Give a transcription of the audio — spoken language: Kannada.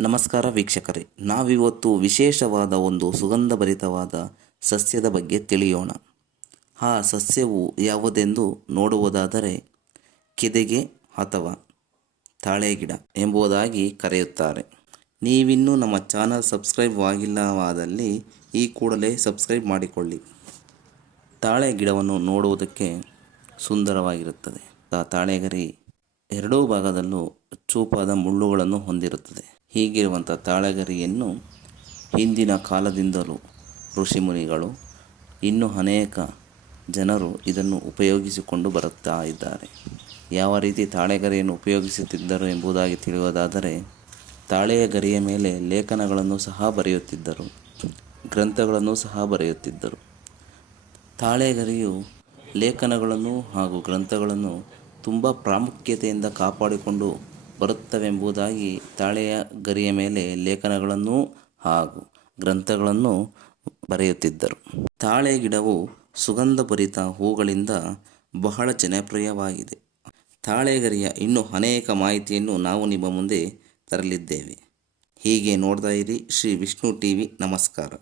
ನಮಸ್ಕಾರ ವೀಕ್ಷಕರೇ, ನಾವಿವತ್ತು ವಿಶೇಷವಾದ ಒಂದು ಸುಗಂಧಭರಿತವಾದ ಸಸ್ಯದ ಬಗ್ಗೆ ತಿಳಿಯೋಣ. ಆ ಸಸ್ಯವು ಯಾವುದೆಂದು ನೋಡುವುದಾದರೆ, ಕೆದೆಗೆ ಅಥವಾ ತಾಳೆಗಿಡ ಎಂಬುದಾಗಿ ಕರೆಯುತ್ತಾರೆ. ನೀವಿನ್ನೂ ನಮ್ಮ ಚಾನಲ್ ಸಬ್ಸ್ಕ್ರೈಬ್ ಆಗಿಲ್ಲವಾದಲ್ಲಿ ಈ ಕೂಡಲೇ ಸಬ್ಸ್ಕ್ರೈಬ್ ಮಾಡಿಕೊಳ್ಳಿ. ತಾಳೆ ಗಿಡವನ್ನು ನೋಡುವುದಕ್ಕೆ ಸುಂದರವಾಗಿರುತ್ತದೆ. ಆ ತಾಳೆಗರಿ ಎರಡೂ ಭಾಗದಲ್ಲೂ ಚೂಪಾದ ಮುಳ್ಳುಗಳನ್ನು ಹೊಂದಿರುತ್ತದೆ. ಹೀಗಿರುವಂಥ ತಾಳೆಗರಿಯನ್ನು ಹಿಂದಿನ ಕಾಲದಿಂದಲೂ ಋಷಿಮುನಿಗಳು ಇನ್ನೂ ಅನೇಕ ಜನರು ಇದನ್ನು ಉಪಯೋಗಿಸಿಕೊಂಡು ಬರುತ್ತಾ ಇದ್ದಾರೆ. ಯಾವ ರೀತಿ ತಾಳೆಗರಿಯನ್ನು ಉಪಯೋಗಿಸುತ್ತಿದ್ದರು ಎಂಬುದಾಗಿ ತಿಳಿಯುವುದಾದರೆ, ತಾಳೆಯ ಗರಿಯ ಮೇಲೆ ಲೇಖನಗಳನ್ನು ಸಹ ಬರೆಯುತ್ತಿದ್ದರು, ಗ್ರಂಥಗಳನ್ನು ಸಹ ಬರೆಯುತ್ತಿದ್ದರು. ತಾಳೆಗರಿಯು ಲೇಖನಗಳನ್ನು ಹಾಗೂ ಗ್ರಂಥಗಳನ್ನು ತುಂಬ ಪ್ರಾಮುಖ್ಯತೆಯಿಂದ ಕಾಪಾಡಿಕೊಂಡು ಬರುತ್ತವೆಂಬುದಾಗಿ ತಾಳೆಯ ಗರಿಯ ಮೇಲೆ ಲೇಖನಗಳನ್ನು ಹಾಗೂ ಗ್ರಂಥಗಳನ್ನು ಬರೆಯುತ್ತಿದ್ದರು. ತಾಳೆ ಗಿಡವು ಸುಗಂಧಭರಿತ ಹೂಗಳಿಂದ ಬಹಳ ಜನಪ್ರಿಯವಾಗಿದೆ. ತಾಳೆಗರಿಯ ಇನ್ನೂ ಅನೇಕ ಮಾಹಿತಿಯನ್ನು ನಾವು ನಿಮ್ಮ ಮುಂದೆ ತರಲಿದ್ದೇವೆ. ಹೀಗೆ ನೋಡ್ತಾ ಇರಿ ಶ್ರೀ ವಿಷ್ಣು ಟಿ ವಿ ನಮಸ್ಕಾರ.